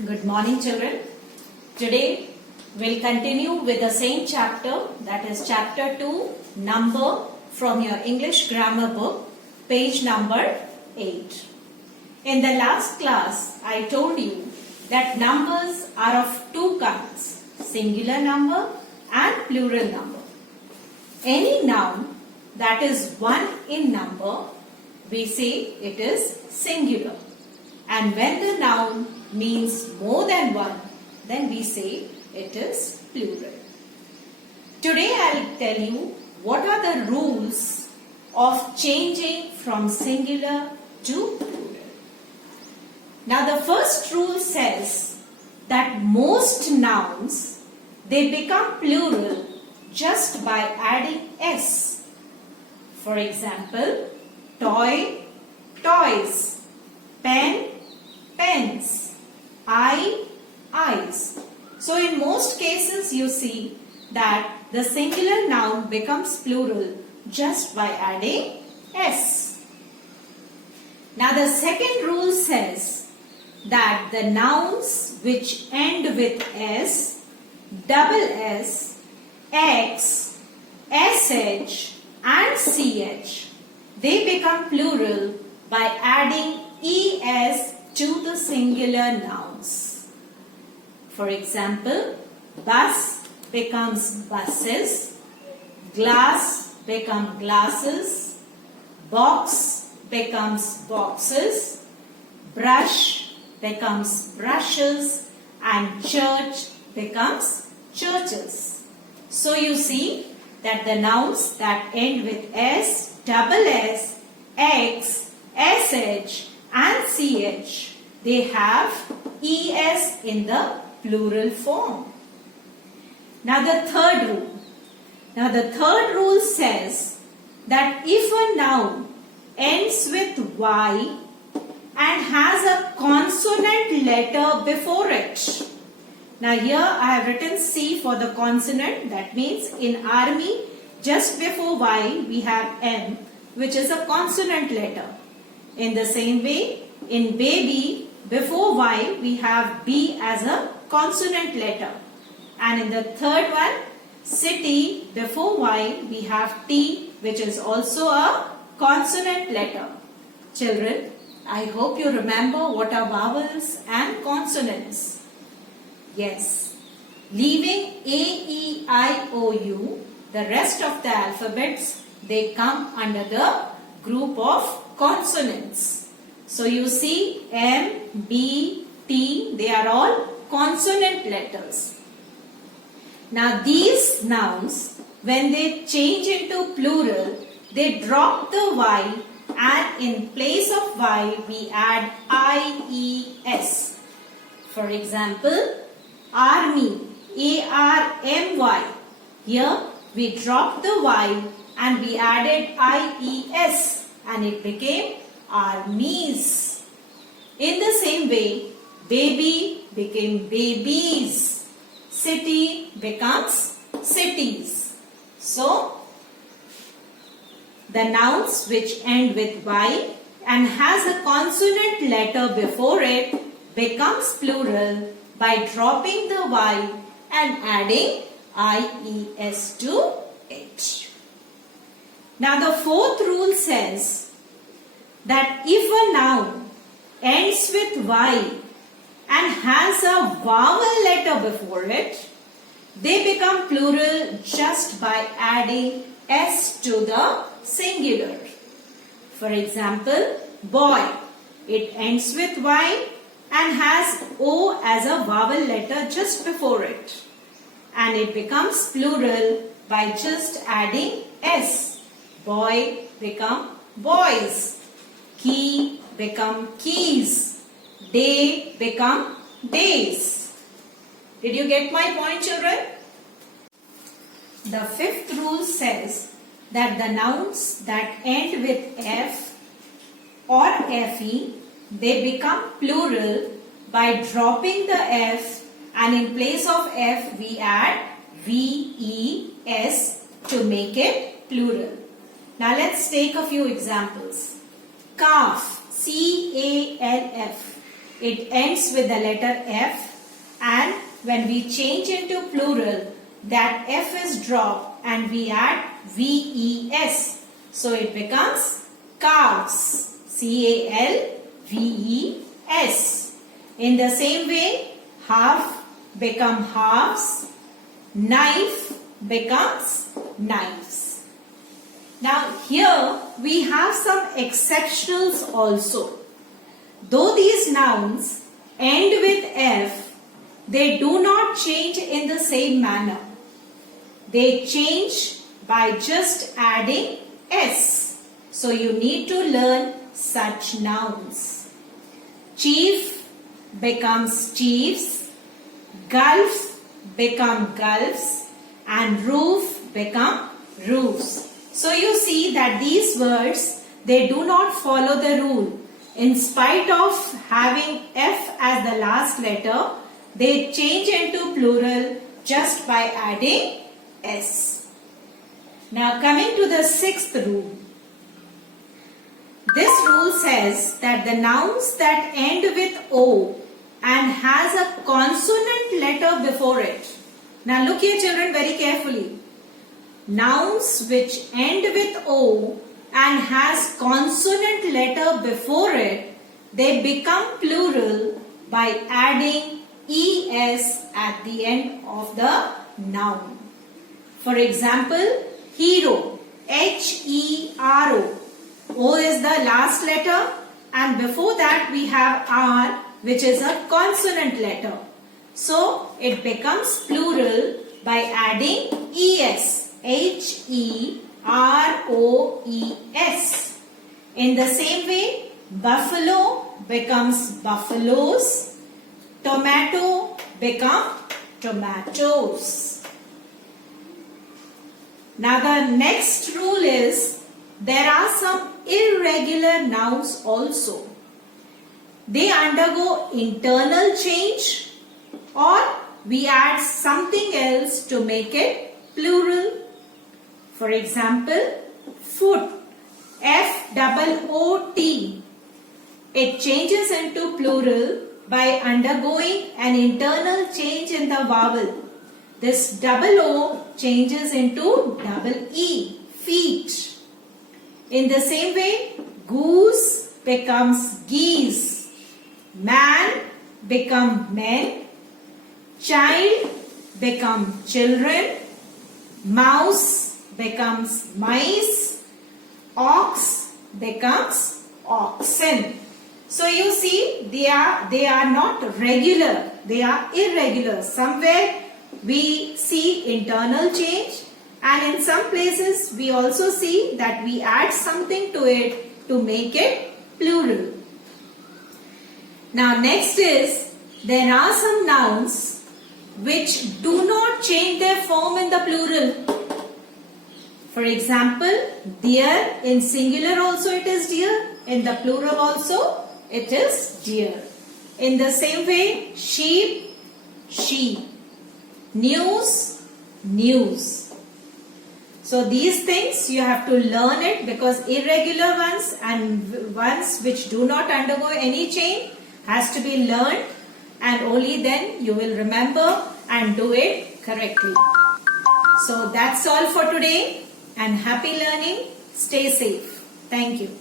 Good morning, children. Today we'll continue with the same chapter, that is chapter 2, number, from your English grammar book, page number 8. In the last class, I told you that numbers are of two kinds, singular number and plural number. Any noun that is one in number, we say it is singular. And when the noun means more than one, then we say it is plural. Today I'll tell you what are the rules of changing from singular to plural. Now the first rule says that most nouns, they become plural just by adding s. For example, toy, toys, pen, pens, eye, eyes. So in most cases you see that the singular noun becomes plural just by adding s. Now the second rule says that the nouns which end with s, double s, x, sh and ch, they become plural by adding es to the singular nouns. For example, bus becomes buses, glass becomes glasses, box becomes boxes, brush becomes brushes, and church becomes churches. So you see that the nouns that end with s, double s, x, sh and ch, they have es in the plural form. Now the third rule says that if a noun ends with y and has a consonant letter before it. Now here I have written C for the consonant. That means in army, just before y we have M, which is a consonant letter. In the same way, in baby, before y we have B as a consonant letter. And in the third one, city, before y we have T, which is also a consonant letter. Children, I hope you remember what are vowels and consonants. Yes, leaving A, E, I, O, U, the rest of the alphabets, they come under the group of consonants. So you see M, B, T, they are all consonant letters. Now these nouns, when they change into plural, they drop the y and in place of y we add ies. For example, army, A-R-M-Y. Here we dropped the y and we added ies and it became armies. In the same way, baby became babies. City becomes cities. So, the nouns which end with y and has a consonant letter before it becomes plural by dropping the y and adding ies to it. Now the fourth rule says that if a noun ends with y and has a vowel letter before it, they become plural just by adding s to the singular. For example, boy, it ends with y and has o as a vowel letter just before it. And it becomes plural by just adding s. Boy become boys. Key become keys. Day become days. Did you get my point, children? The fifth rule says that the nouns that end with f or fe, they become plural by dropping the f and in place of f we add ves to make it plural. Now let's take a few examples. Calf, C-A-L-F. it ends with the letter F, and when we change into plural, that F is dropped and we add VES. So it becomes calves. CALVES. In the same way, half become halves, knife becomes knives. Now here we have some exceptionals also. Though these nouns end with F, they do not change in the same manner. They change by just adding S. So you need to learn such nouns. Chief becomes chiefs, gulf become gulfs, and roof become roofs. So you see that these words, they do not follow the rule. In spite of having F as the last letter, they change into plural just by adding S. Now coming to the sixth rule. This rule says that the nouns that end with O and has a consonant letter before it. Now look here children very carefully. Nouns which end with O and has consonant letter before it, they become plural by adding ES at the end of the noun. For example, hero, HERO. O is the last letter and before that we have R, which is a consonant letter. So it becomes plural by adding ES, HEROES. In the same way, buffalo becomes buffaloes, tomato become tomatoes. Now the next rule is, there are some irregular nouns also. They undergo internal change or we add something else to make it plural. For example, foot, F-O-O-T. It changes into plural by undergoing an internal change in the vowel. This double O changes into double E, feet. In the same way, goose becomes geese, man become men, child become children, mouse becomes mice, ox becomes oxen. So you see, they are not regular, they are irregular. Somewhere we see internal change, and in some places we also see that we add something to it to make it plural. Now next is, there are some nouns which do not change their form in the plural. For example, deer, in singular also it is deer, in the plural also it is deer. In the same way, sheep, sheep, news, news. So these things you have to learn it, because irregular ones and ones which do not undergo any change has to be learned, and only then you will remember and do it correctly. So that's all for today, and happy learning. Stay safe. Thank you.